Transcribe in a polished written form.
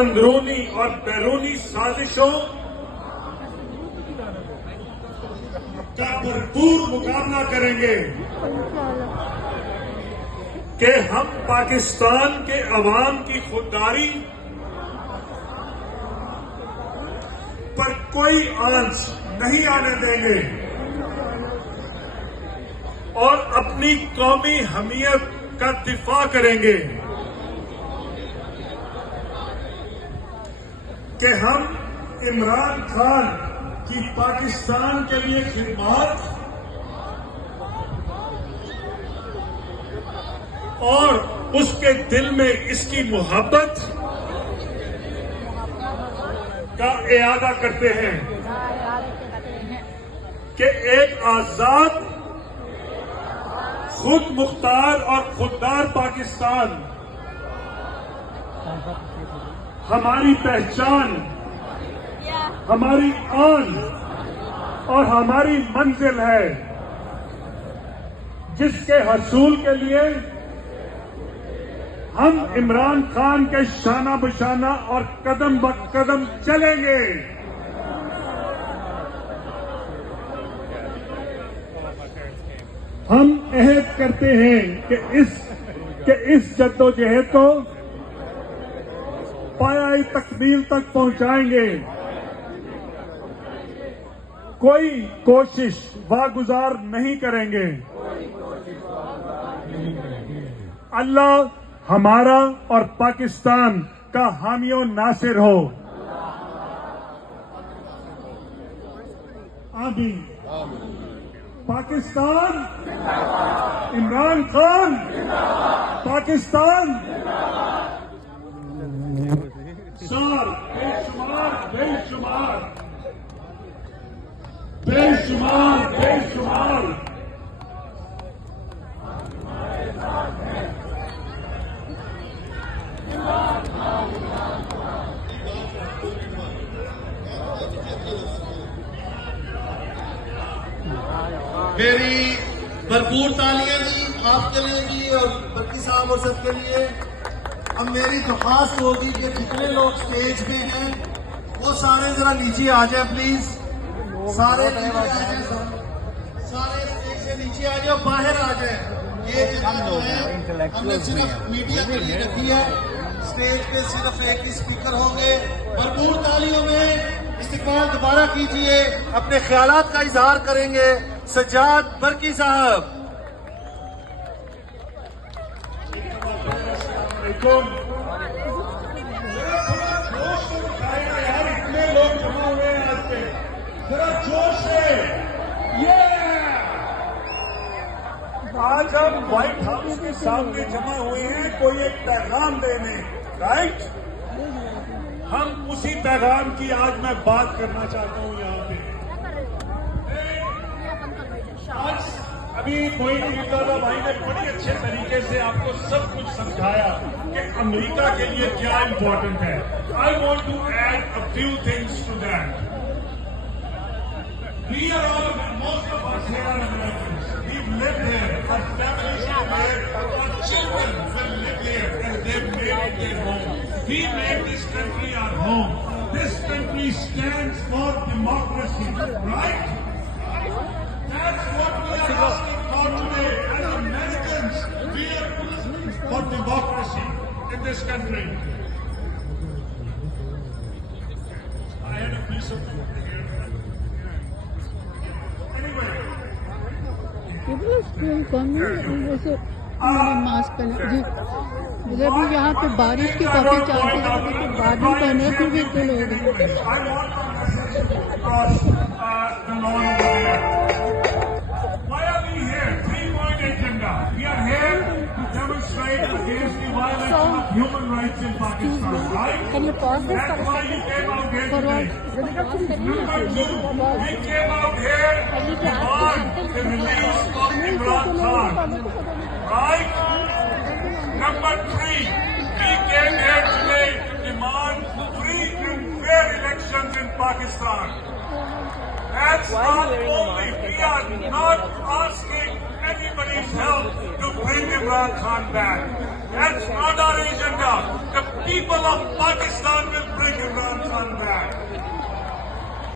अंदरूनी और बैरूनी साजिशों का भरपूर मुकाबला करेंगे कि हम पाकिस्तान के अवाम की खुददारी पर कोई आंच नहीं आने देंगे और अपनी कौमी हमीयत का दिफा करेंगे कि हम इमरान खान की पाकिस्तान के लिए खिदमत और उसके दिल में इसकी मोहब्बत का इरादा करते हैं कि एक आजाद, खुद मुख्तार और खुददार पाकिस्तान हमारी पहचान, हमारी आन और हमारी मंजिल है, जिसके हसूल के लिए हम इमरान खान के शाना बशाना और कदम ब कदम चलेंगे। हम अहद करते हैं कि इस जद्दोजहद को पायाई तकमील तक पहुंचाएंगे। कोई कोशिश वागुजार नहीं करेंगे। अल्लाह हमारा और पाकिस्तान का हामी और नासिर हो। आमीन। पाकिस्तान, इमरान खान, पाकिस्तान। साल बेशुमार बेशुमार बेशुमार बेशुमार मेरी भरपूर तालियां जी आपके लिए जी और बर्की साहब और सबके लिए। अब मेरी दरख्वास्त होगी कि जितने लोग स्टेज पे हैं वो सारे जरा नीचे आ जाए प्लीज। सारे नीचे आ जाए, सारे स्टेज से नीचे आ जाओ, बाहर आ जाए। ये जगह जो है हमने सिर्फ मीडिया के लिए रखी है। स्टेज पे सिर्फ एक ही स्पीकर होंगे। भरपूर तालियों में इस्तेमाल दोबारा कीजिए। अपने ख्यालात का इजहार करेंगे सज्जाद बर्की साहब। यार इतने लोग जमा हुए हैं आज पे, जरा जोश से। ये आज हम व्हाइट हाउस के सामने जमा हुए हैं कोई एक पैगाम देने, राइट? हम उसी पैगाम की आज मैं बात करना चाहता हूं यहाँ पे। आज अभी मोइन अली भाई ने बड़ी अच्छे तरीके से आपको सब कुछ समझाया कि अमेरिका के लिए क्या इंपॉर्टेंट है। I want to add a few things to that. We are all, most of us here are Americans. We've lived here, our families live here, our children will live here, and they've made it their home. We made this country our home. This country stands for democracy, right? That's what we are asking for today. As Americans, we are looking for democracy in this country. I had a piece of here. Anyway. Mask पहने जी। मुझे अभी यहाँ पे बारिश की काफी chances है, लेकिन बादल पहने फिर भी इतने लोग human rights in Pakistan, right? Can you pause this That's why you came out here for today. Number two, we came out here to demand the release of Imran Khan, right? Number three, we came here today to demand free and fair elections in Pakistan. That's not only, we are not asking anybody's help to bring Imran Khan back. That's not our agenda. The People of Pakistan will bring Imran